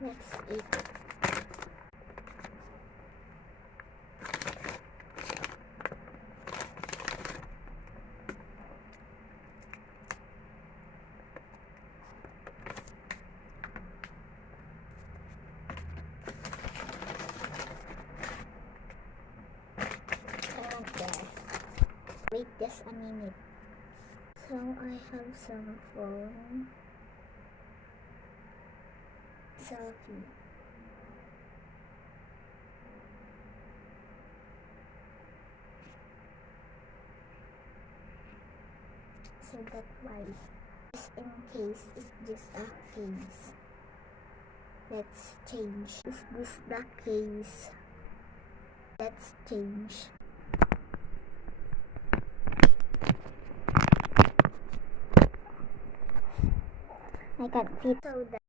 That's it. Wait just a minute. So I have some phone selfie. So that's why, just in case, it's just a case. Let's change. Is this the case? Let's change. I can't fit. So